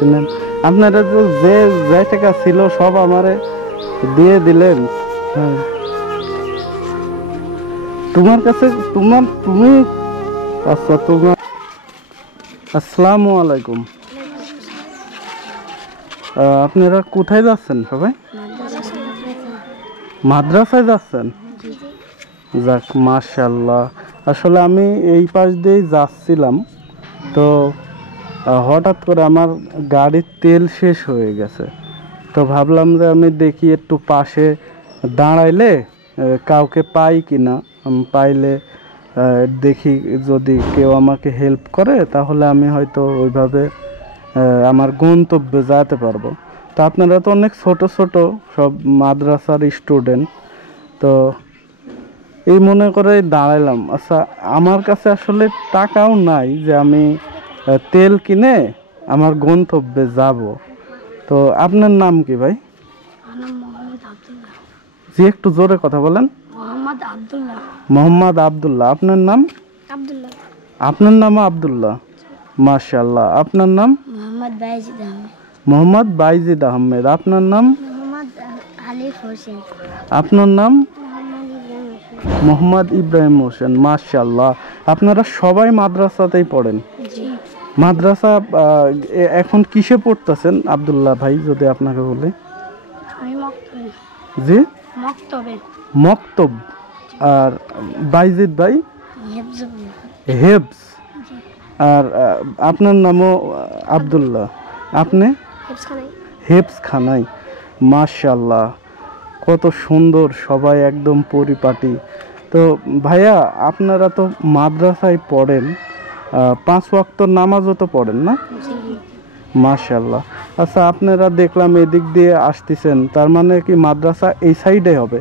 শুনেন, আপনারা তো যে যে টাকা ছিল সব আমারে দিয়ে দিলেন। হ্যাঁ, তোমার কাছে তুমি আচ্ছা তোমার আসসালামু আলাইকুম। আপনারা কোথায় যাচ্ছেন সবাই? মাদ্রাসায় যাচ্ছেন? যাক মাশাআল্লাহ। আসলে আমি এই পাশ দিয়েই যাচ্ছিলাম, তো হঠাৎ করে আমার গাড়ির তেল শেষ হয়ে গেছে। তো ভাবলাম যে আমি দেখি একটু পাশে দাঁড়াইলে কাউকে পাই কিনা, পাইলে দেখি যদি কেউ আমাকে হেল্প করে তাহলে আমি হয়তো ওইভাবে আমার গন্তব্যে যেতে পারবো। তো আপনারা তো অনেক ছোট ছোট সব মাদ্রাসার স্টুডেন্ট, তো এই মনে করে দাঁড়াইলাম। আচ্ছা, আমার কাছে আসলে টাকাও নাই যে আমি তেল কিনে আমার গন্তব্যে যাব। তো আপনার নাম কি ভাই? জি, একটু জোরে কথা বলেন। মোহাম্মদ আব্দুল্লাহ। আপনার নাম? আপনার নাম আব্দুল্লাহ, মাশাআল্লাহ। আপনার নাম? মোহাম্মদ বাইজিদ আহমেদ। আপনার নাম? আপনার নাম? মোহাম্মদ ইব্রাহিম হোসেন, মাশাআল্লাহ। আপনারা সবাই মাদ্রাসাতেই পড়েন? মাদ্রাসা এখন কিসে পড়তেছেন আব্দুল্লাহ ভাই, যদি আপনাকে বলে? জি, মক্তব। আর বাইজিদ ভাই? হেফজ। আর আপনার নামও আব্দুল্লাহ, আপনি? হেফজ খানাই, মাশাআল্লাহ। কত সুন্দর, সবাই একদম পরিপাটি। তো ভাইয়া, আপনারা তো মাদ্রাসায় পড়েন, 5 ওয়াক্ত নামাজও তো পড়েন না? মাশাআল্লাহ। আচ্ছা, আপনারা দেখলাম এদিক দিয়ে আসতেছেন, তার মানে কি মাদ্রাসা এই সাইডে হবে?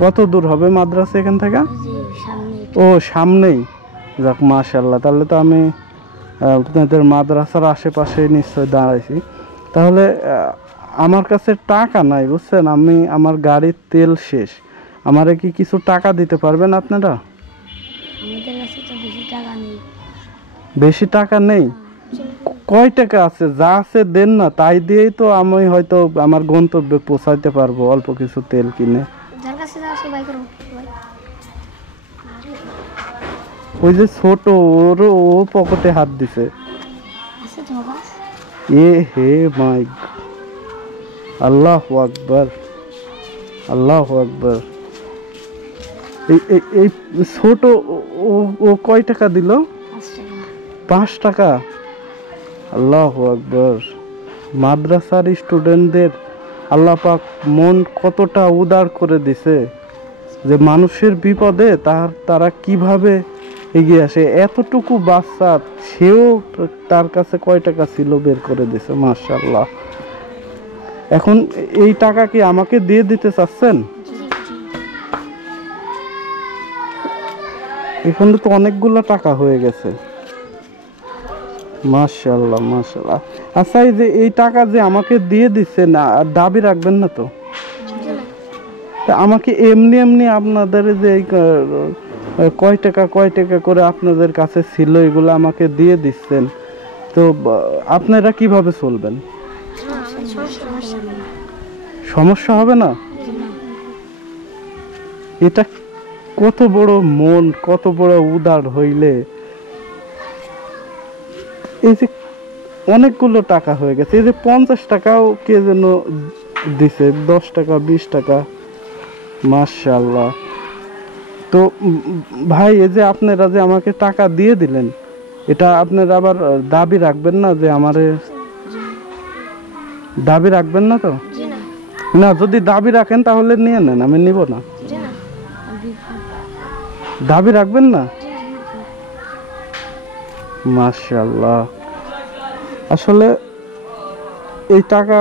কত দূর হবে মাদ্রাসা এখান থেকে? ও সামনেই। যাক মাশাআল্লাহ, তাহলে তো আমি আপনাদের মাদ্রাসার আশেপাশে নিশ্চয় দাঁড়াইছি। তাহলে আমার কাছে টাকা নাই, বুঝছেন, আমার গাড়ির তেল শেষ। আমারে কি কিছু টাকা দিতে পারবেন আপনারা? বেশি টাকা নেই? কয় টাকা আছে? যা আছে দেন না, তাই দিয়েই তো আমি হয়তো আমার গন্তব্যে পৌঁছাইতে পারবো, অল্প কিছু তেল কিনে। ওই যে ছোট, ও পকেটে হাত দিছে। এ হে মাই, আল্লাহু আকবার, আল্লাহু আকবার। এই ছোট ও কয় টাকা দিল? 5 টাকা। আল্লাহু আকবার। মাদ্রাসার স্টুডেন্টদের আল্লাহ পাক মন কতটা উদার করে দিছে যে মানুষের বিপদে তারা কিভাবে এগিয়ে আসে। এতটুকু বাচ্চা, সেও তার কাছে কয় টাকা ছিল বের করে দিছে, মাশাআল্লাহ। এখন এই টাকা কি আমাকে দিয়ে দিতে চাচ্ছেন? এখানে তো অনেকগুলো টাকা হয়ে গেছে, মাশাআল্লাহ মাশাআল্লাহ। আচ্ছা, এই যে এই টাকা যে আমাকে দিয়ে দিচ্ছেন, দাবি রাখবেন না তো? আমাকে এমনি এমনি আপনাদের যে কয় টাকা করে আপনাদের কাছে ছিল, এগুলো আমাকে দিয়ে দিচ্ছেন, তো আপনারা কিভাবে চলবেন? সমস্যা হবে না? এটা কত বড় মন, কত বড় উদার হইলে। এই যে অনেকগুলো টাকা হয়ে গেছে, এই যে 50 টাকাও কে যেন দিছে, 10 টাকা 20 টাকা, মাশাআল্লাহ। তো ভাই, এই যে আপনারা যে আমাকে টাকা দিয়ে দিলেন, এটা আপনারা আবার দাবি রাখবেন না যে আমারে? দাবি রাখবেন না তো? না, যদি দাবি রাখেন তাহলে নিয়ে নেন, আমি নিব না। দাবি রাখবেন না? মাশাআল্লাহ। আসলে এই টাকা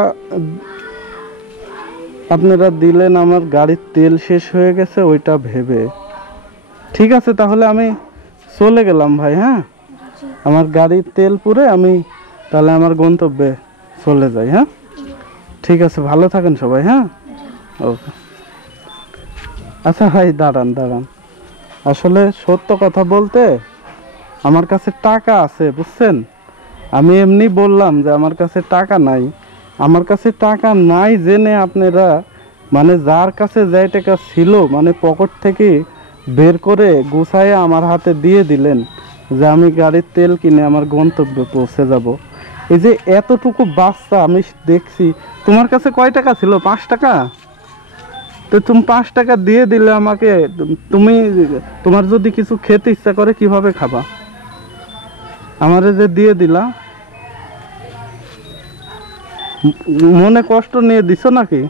আপনারা দিলেন, আমার গাড়ির তেল শেষ হয়ে গেছে ওইটা ভেবে। ঠিক আছে, তাহলে আমি চলে গেলাম ভাই। হ্যাঁ, আমার গাড়ির তেল পুরে আমি তাহলে আমার গন্তব্যে চলে যাই। হ্যাঁ, ঠিক আছে, ভালো থাকেন সবাই। হ্যাঁ, ওকে। আচ্ছা ভাই, দাঁড়ান। আসলে সত্য কথা বলতে আমার কাছে টাকা আছে, বুঝছেন, আমি এমনি বললাম যে আমার কাছে টাকা নাই। আমার কাছে টাকা নাই জেনে আপনারা মানে যার কাছে যাই টাকা ছিল মানে পকেট থেকে বের করে গুছাইয়ে আমার হাতে দিয়ে দিলেন যে আমি গাড়ির তেল কিনে আমার গন্তব্যে পৌঁছে যাব। এই যে এতটুকু বাচ্চা আমি দেখছি। তোমার কাছে কয় টাকা ছিল? 5 টাকা। তো তুমি 5 টাকা দিয়ে দিলে আমাকে। তুমি তোমার যদি কিছু খেতে ইচ্ছা করে কিভাবে খাবা? আমারে যে দিয়ে দিলা, মনে কষ্ট নিয়ে দিছো নাকি?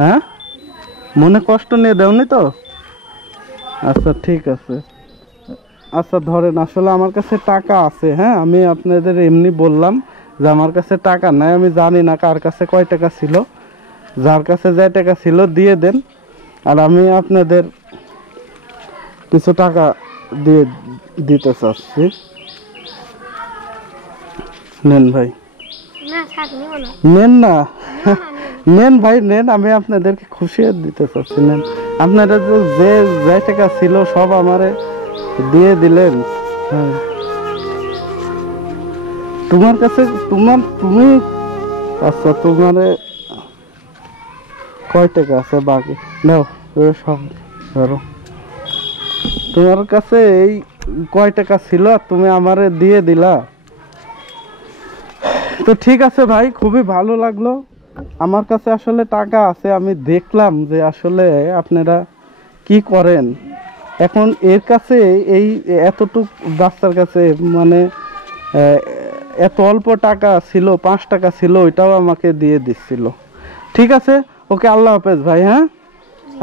হ্যাঁ, মনে কষ্ট নিয়ে দেওনি তো? আচ্ছা ঠিক আছে। আচ্ছা ধরেন, আসলে আমার কাছে টাকা আছে। হ্যাঁ, আমি আপনাদের এমনি বললাম যে আমার কাছে টাকা নাই। আমি জানি না কার কাছে কয় টাকা ছিল। যার কাছে যে টাকা ছিল দিয়ে দেন, আর আমি আপনাদের কিছু টাকা দিয়ে দিতে চাচ্ছি। নেন ভাই। নেন না, নেন ভাই নেন। আমি আপনাদেরকে খুশি দিতে চাচ্ছি, নেন। আপনারা তো যে যে টাকা ছিল সব আমারে দিয়ে দিলেন। হ্যাঁ, তোমার কাছে তুমি আচ্ছা তোমারে কয় টাকা আছে বাকি? নাও সব ধরো। তোমার কাছে এই কয় টাকা ছিল তুমি আমারে দিয়ে দিলা। তো ঠিক আছে ভাই, খুবই ভালো লাগলো। আমার কাছে আসলে টাকা আছে। আমি দেখলাম যে আসলে আপনারা কি করেন। এখন এর কাছে এই এতটুক বাচ্চার কাছে মানে এত অল্প টাকা ছিল, 5 টাকা ছিল, ওইটাও আমাকে দিয়ে দিচ্ছিল। ঠিক আছে, ওকে, আল্লাহ হাফেজ ভাই। হ্যাঁ,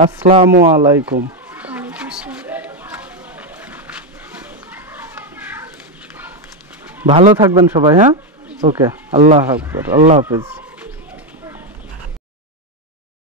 আসসালামু আলাইকুম। ভালো থাকবেন সবাই। হ্যাঁ, ওকে, আল্লাহ হাফেজ, আল্লাহ হাফেজ।